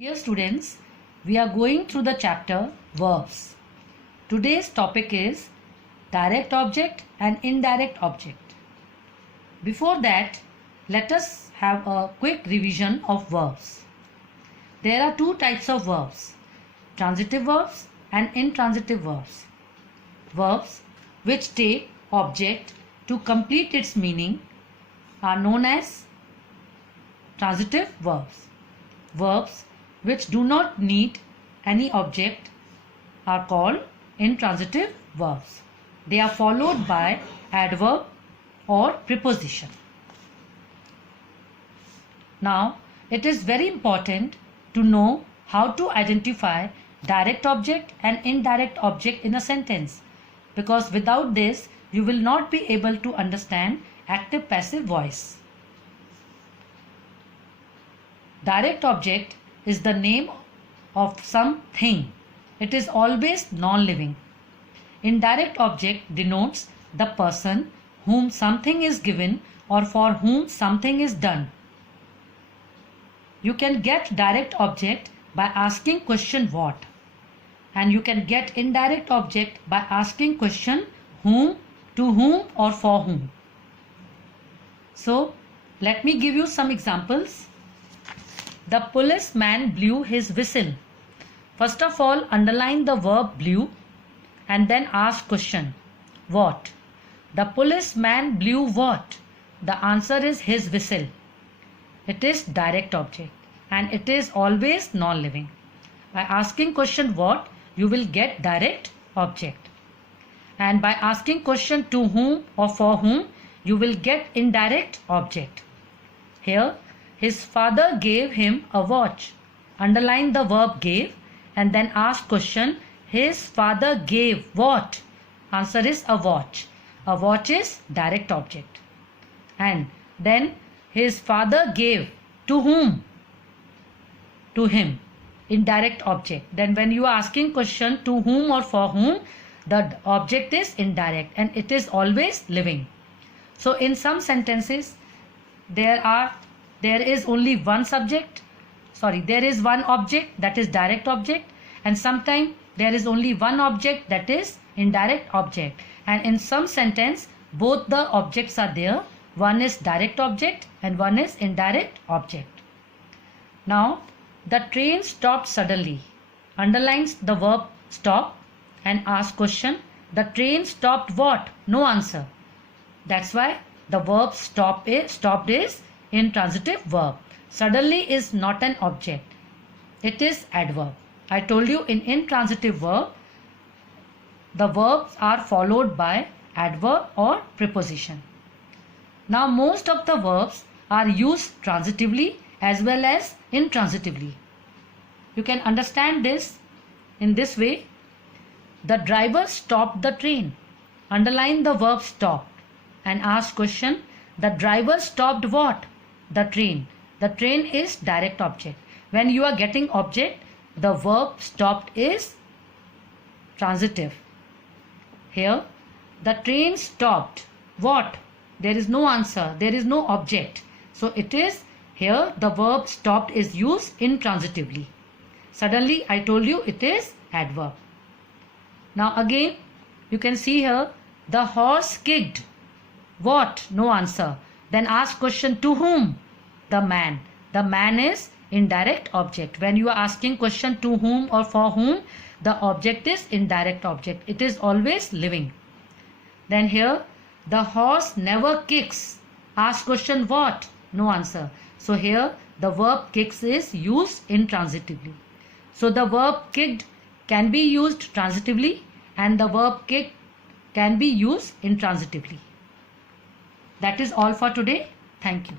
Dear students, we are going through the chapter verbs. Today's topic is direct object and indirect object. Before that, let us have a quick revision of verbs. There are two types of verbs, transitive verbs and intransitive verbs. Verbs which take object to complete its meaning are known as transitive verbs. Verbs which do not need any object are called intransitive verbs. They are followed by adverb or preposition. Now, it is very important to know how to identify direct object and indirect object in a sentence, because without this you will not be able to understand active passive voice. Direct object is the name of something. It is always non-living. Indirect object denotes the person whom something is given or for whom something is done. You can get direct object by asking question what, and you can get indirect object by asking question whom, to whom or for whom. So let me give you some examples. The policeman blew his whistle. First of all, underline the verb blew and then ask question what. The policeman blew what? The answer is his whistle. It is direct object and it is always non-living. By asking question what, you will get direct object. And by asking question to whom or for whom, you will get indirect object. Here, his father gave him a watch. Underline the verb gave and then ask question, his father gave what? Answer is a watch. A watch is direct object. And then his father gave to whom? To him. Indirect object. Then when you are asking question to whom or for whom, the object is indirect and it is always living. So in some sentences there is only one subject, there is one object, that is direct object, and sometimes there is only one object, that is indirect object. And in some sentence both the objects are there, one is direct object and one is indirect object. Now the train stopped suddenly. Underlines the verb stop and ask question, the train stopped what? No answer. That's why the verb stopped is intransitive verb. Suddenly is not an object. It is adverb. I told you in intransitive verb, the verbs are followed by adverb or preposition. Now most of the verbs are used transitively as well as intransitively. You can understand this in this way. The driver stopped the train. Underline the verb stop and ask question, the driver stopped what? The train. The train is direct object. When you are getting object, the verb stopped is transitive. Here, the train stopped what? There is no answer. There is no object. So it is here the verb stopped is used intransitively. Suddenly I told you it is adverb. Now again you can see here the horse kicked what? No answer. Then ask question to whom? The man. The man is indirect object. When you are asking question to whom or for whom, the object is indirect object. It is always living. Then here the horse never kicks. Ask question what? No answer. So here the verb kicks is used intransitively. So the verb kicked can be used transitively and the verb kicked can be used intransitively. That is all for today. Thank you.